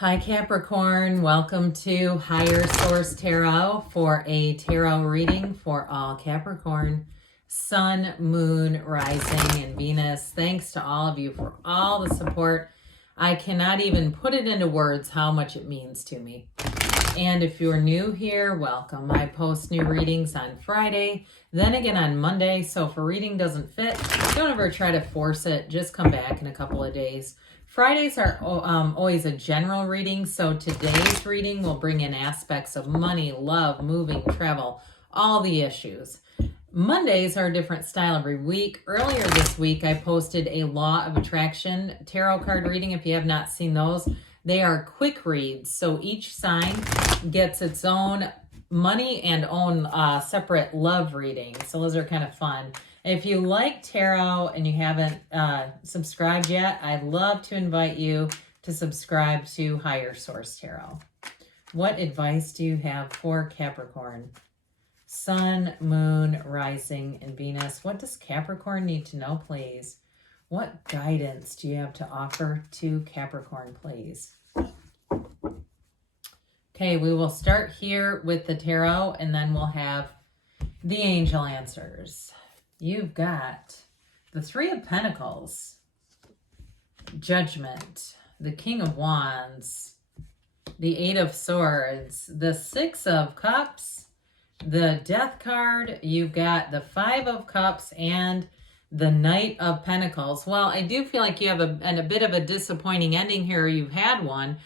Hi Capricorn, welcome to Higher Source Tarot for a tarot reading for all Capricorn, Sun, Moon, Rising, and Venus. Thanks to all of you for all the support. I cannot even put it into words how much it means to me. And if you're new here, welcome. I post new readings on Friday, then again on Monday. So if a reading doesn't fit, don't ever try to force it. Just come back in a couple of days. Fridays are always a general reading, so today's reading will bring in aspects of money, love, moving, travel, all the issues. Mondays are a different style every week. Earlier this week, I posted a Law of Attraction tarot card reading. If you have not seen those, they are quick reads, so each sign gets its own money and own separate love reading. So those are kind of fun. If you like tarot and you haven't subscribed yet, I'd love to invite you to subscribe to Higher Source Tarot. What advice do you have for Capricorn? Sun, Moon, Rising, and Venus. What does Capricorn need to know, please? What guidance do you have to offer to Capricorn, please? Okay, we will start here with the tarot, and then we'll have the angel answers. You've got the Three of Pentacles, Judgment, the King of Wands, the Eight of Swords, the Six of Cups, the Death card. You've got the Five of Cups and the Knight of Pentacles. Well, I do feel like you have a bit of a disappointing ending here. You've had one,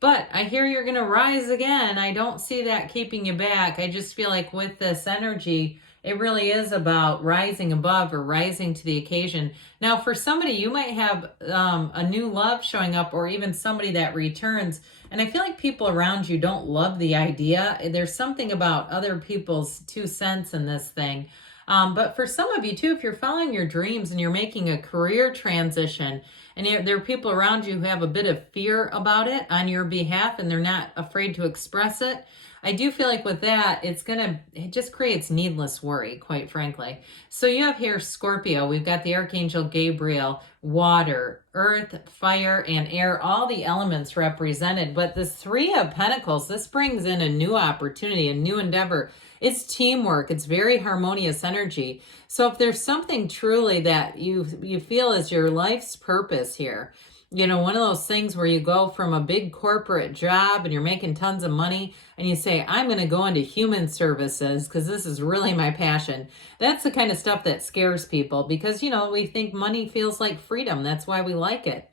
but I hear you're going to rise again. I don't see that keeping you back. I just feel like with this energy, it really is about rising above or rising to the occasion. Now, for somebody, you might have a new love showing up or even somebody that returns. And I feel like people around you don't love the idea. There's something about other people's 2 cents in this thing. But for some of you too, if you're following your dreams and you're making a career transition and there are people around you who have a bit of fear about it on your behalf and they're not afraid to express it, I do feel like with that, it just creates needless worry, quite frankly. So you have here Scorpio. We've got the Archangel Gabriel, water, earth, fire, and air, all the elements represented. But the Three of Pentacles, this brings in a new opportunity, a new endeavor. It's teamwork. It's very harmonious energy. So if there's something truly that you feel is your life's purpose here, you know, one of those things where you go from a big corporate job and you're making tons of money and you say, I'm going to go into human services because this is really my passion. That's the kind of stuff that scares people because, you know, we think money feels like freedom. That's why we like it.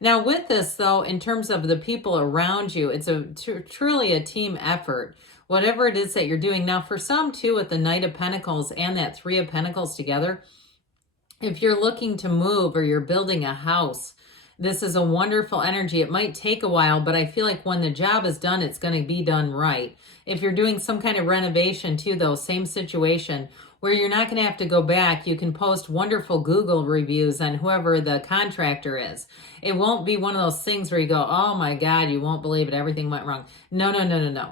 Now with this though, in terms of the people around you, it's truly a team effort, whatever it is that you're doing. Now for some too, with the Knight of Pentacles and that Three of Pentacles together, if you're looking to move or you're building a house, this is a wonderful energy. It might take a while, but I feel like when the job is done, it's going to be done right. If you're doing some kind of renovation too, though, same situation where you're not going to have to go back. You can post wonderful Google reviews on whoever the contractor is. It won't be one of those things where you go, oh my God, you won't believe it. Everything went wrong. No.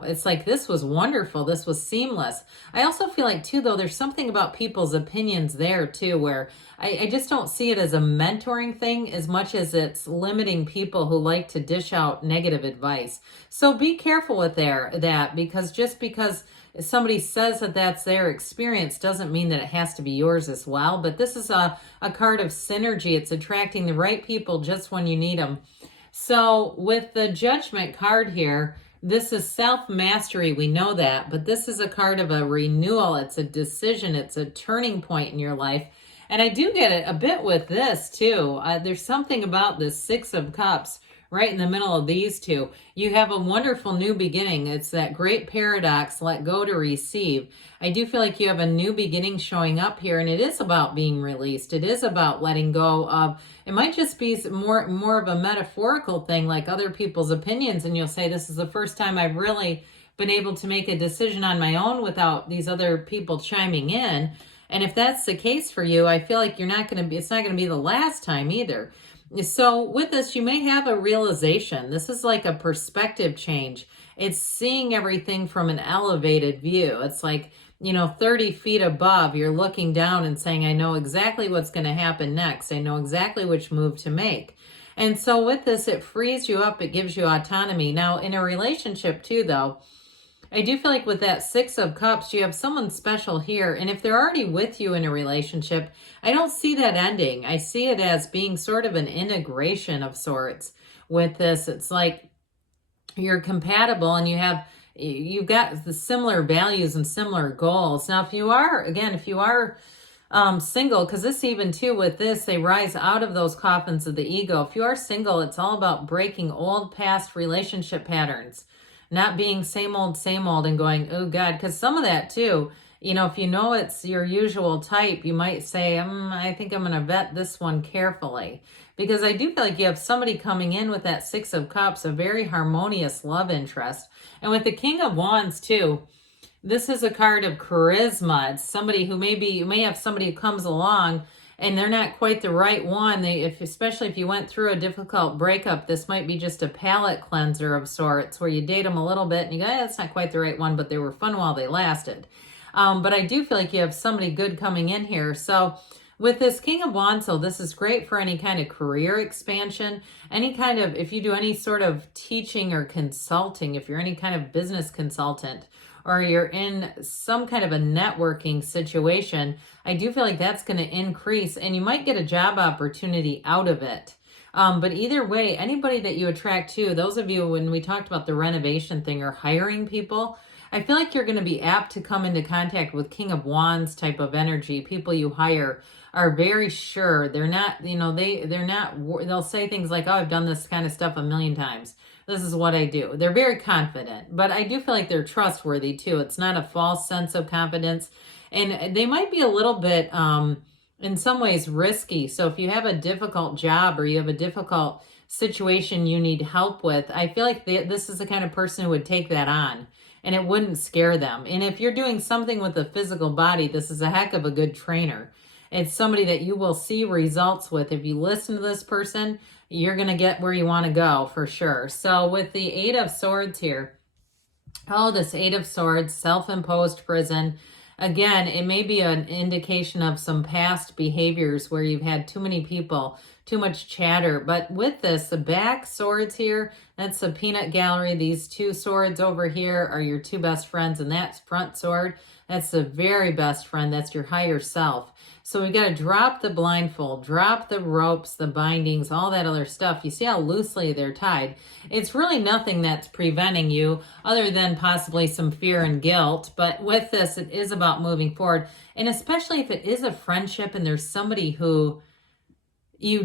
It's like, this was wonderful. This was seamless. I also feel like too, though, there's something about people's opinions there too, where I just don't see it as a mentoring thing as much as it's limiting people who like to dish out negative advice. So be careful with that because just because somebody says that that's their experience doesn't mean that it has to be yours as well. But this is a card of synergy. It's attracting the right people just when you need them. So with the Judgment card here, this is self-mastery. We know that. But this is a card of a renewal. It's a decision. It's a turning point in your life. And I do get it a bit with this too. There's something about this Six of Cups right in the middle of these two. You have a wonderful new beginning. It's that great paradox, let go to receive. I do feel like you have a new beginning showing up here, and it is about being released. It is about letting go of, it might just be more of a metaphorical thing like other people's opinions, and you'll say, this is the first time I've really been able to make a decision on my own without these other people chiming in. And if that's the case for you, I feel like it's not going to be the last time either. So with this, you may have a realization. This is like a perspective change. It's seeing everything from an elevated view. It's like, 30 feet above, you're looking down and saying, I know exactly what's going to happen next. I know exactly which move to make. And so with this, it frees you up. It gives you autonomy. Now, in a relationship too, though, I do feel like with that Six of Cups, you have someone special here. And if they're already with you in a relationship, I don't see that ending. I see it as being sort of an integration of sorts with this. It's like you're compatible and you've got the similar values and similar goals. Now, if you are single, because this even too with this, they rise out of those coffins of the ego. If you are single, it's all about breaking old past relationship patterns. Not being same old, and going, oh God, because some of that too, if you know it's your usual type, you might say, I think I'm going to vet this one carefully. Because I do feel like you have somebody coming in with that Six of Cups, a very harmonious love interest. And with the King of Wands too, this is a card of charisma. It's somebody who you may have somebody who comes along and they're not quite the right one. Especially if you went through a difficult breakup, this might be just a palate cleanser of sorts where you date them a little bit and you go, that's not quite the right one, but they were fun while they lasted. But I do feel like you have somebody good coming in here. So with this King of Wands, so this is great for any kind of career expansion, if you do any sort of teaching or consulting, if you're any kind of business consultant, or you're in some kind of a networking situation, I do feel like that's going to increase and you might get a job opportunity out of it. But either way, anybody that you attract to, those of you, when we talked about the renovation thing or hiring people, I feel like you're going to be apt to come into contact with King of Wands type of energy. People you hire are very sure. They're not, they'll say things like, oh, I've done this kind of stuff a million times. This is what I do. They're very confident, but I do feel like they're trustworthy too. It's not a false sense of confidence. And they might be a little bit, in some ways, risky. So if you have a difficult job or you have a difficult situation you need help with, I feel like this is the kind of person who would take that on and it wouldn't scare them. And if you're doing something with the physical body, this is a heck of a good trainer. It's somebody that you will see results with. If you listen to this person, you're going to get where you want to go for sure. So with the Eight of Swords here, this Eight of Swords, self-imposed prison. Again, it may be an indication of some past behaviors where you've had too many people, too much chatter. But with this, the back swords here, that's the peanut gallery. These two swords over here are your two best friends. And that front sword, that's the very best friend. That's your higher self. So we got to drop the blindfold, drop the ropes, the bindings, all that other stuff. You see how loosely they're tied. It's really nothing that's preventing you other than possibly some fear and guilt. But with this, it is about moving forward. And especially if it is a friendship and there's somebody who they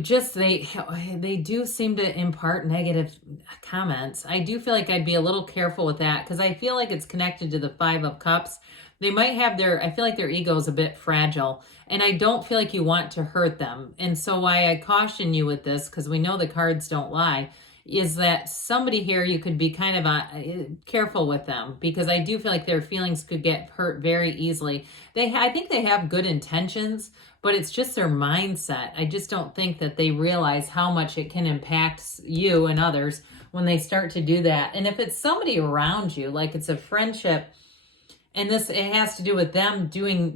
do seem to impart negative comments. I do feel like I'd be a little careful with that because I feel like it's connected to the Five of Cups. They might have I feel like their ego is a bit fragile and I don't feel like you want to hurt them. And so why I caution you with this, because we know the cards don't lie, is that somebody here, you could be kind of careful with them because I do feel like their feelings could get hurt very easily. I think they have good intentions, but it's just their mindset. I just don't think that they realize how much it can impact you and others when they start to do that. And if it's somebody around you, like it's a friendship, and it has to do with them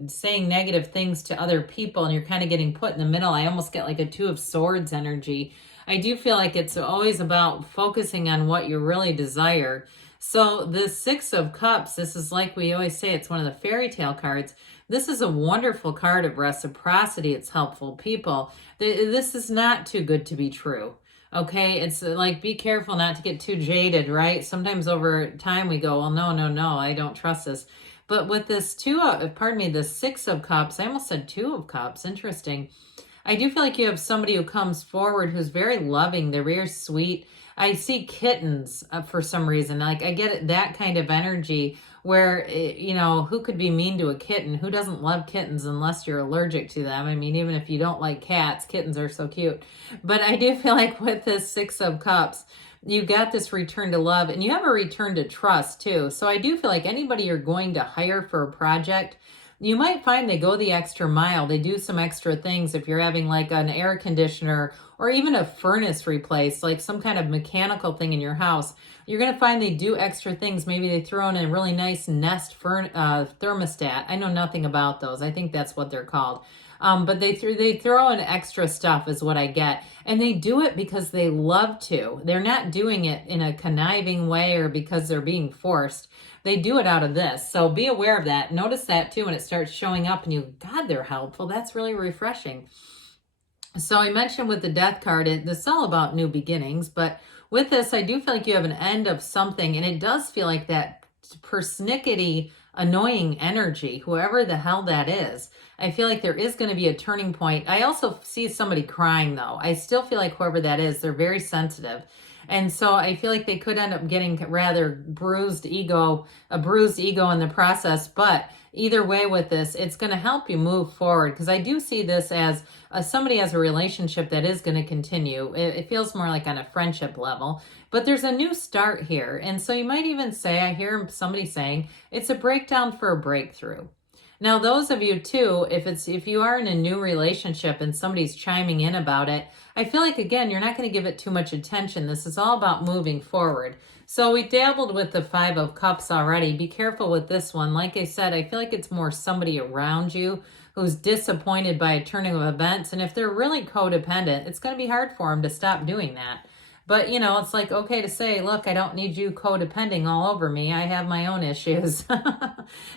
saying negative things to other people, and you're kind of getting put in the middle. I almost get like a Two of Swords energy. I do feel like it's always about focusing on what you really desire. So the Six of Cups, this is like we always say, it's one of the fairy tale cards. This is a wonderful card of reciprocity. It's helpful people. This is not too good to be true. Okay, it's like, be careful not to get too jaded, right? Sometimes over time we go, well, no, I don't trust this. But with this the Six of Cups, I almost said Two of Cups. Interesting. I do feel like you have somebody who comes forward who's very loving. They're very sweet. I see kittens for some reason. Like I get that kind of energy where, who could be mean to a kitten? Who doesn't love kittens unless you're allergic to them? I mean, even if you don't like cats, kittens are so cute. But I do feel like with this Six of Cups, you got this return to love and you have a return to trust too. So I do feel like anybody you're going to hire for a project, you might find they go the extra mile. They do some extra things. If you're having like an air conditioner or even a furnace replaced, like some kind of mechanical thing in your house, you're going to find they do extra things. Maybe they throw in a really nice Nest thermostat. I know nothing about those. I think that's what they're called. But they throw in extra stuff is what I get. And they do it because they love to. They're not doing it in a conniving way or because they're being forced. They do it out of this. So be aware of that. Notice that too when it starts showing up and you, God, they're helpful. That's really refreshing. So I mentioned with the death card, this is all about new beginnings, but with this, I do feel like you have an end of something, and it does feel like that persnickety, annoying energy, whoever the hell that is. I feel like there is going to be a turning point. I also see somebody crying, though. I still feel like whoever that is, they're very sensitive. And so I feel like they could end up getting rather a bruised ego in the process. But either way with this, it's going to help you move forward, because I do see this as somebody has a relationship that is going to continue. It feels more like on a friendship level, but there's a new start here. And so you might even say, I hear somebody saying, it's a breakdown for a breakthrough. Now, those of you too, if you are in a new relationship and somebody's chiming in about it, I feel like, again, you're not going to give it too much attention. This is all about moving forward. So we dabbled with the 5 of Cups already. Be careful with this one. Like I said, I feel like it's more somebody around you who's disappointed by a turning of events. And if they're really codependent, it's going to be hard for them to stop doing that. But, you know, it's like, okay to say, look, I don't need you codepending all over me. I have my own issues.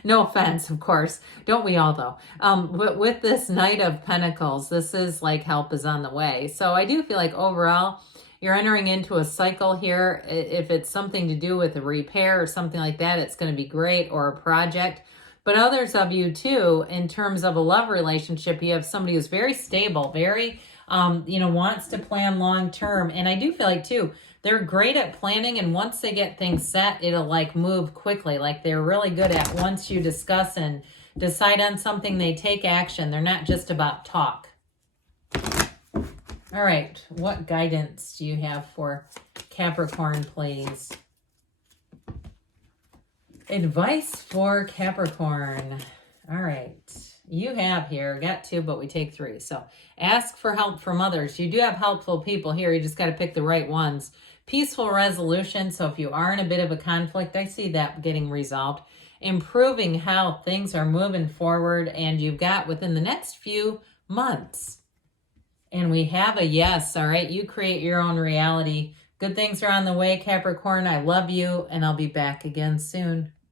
No offense, of course. Don't we all, though? But with this Knight of Pentacles, this is like help is on the way. So I do feel like overall, you're entering into a cycle here. If it's something to do with a repair or something like that, it's going to be great, or a project. But others of you, too, in terms of a love relationship, you have somebody who's very stable, very wants to plan long term. And I do feel like too, they're great at planning. And once they get things set, it'll like move quickly. Like they're really good at, once you discuss and decide on something, they take action. They're not just about talk. All right. What guidance do you have for Capricorn, please? Advice for Capricorn. All right. You have here, got 2, but we take 3. So ask for help from others. You do have helpful people here. You just got to pick the right ones. Peaceful resolution. So if you are in a bit of a conflict, I see that getting resolved. Improving how things are moving forward. And you've got within the next few months. And we have a yes. All right. You create your own reality. Good things are on the way, Capricorn. I love you, and I'll be back again soon.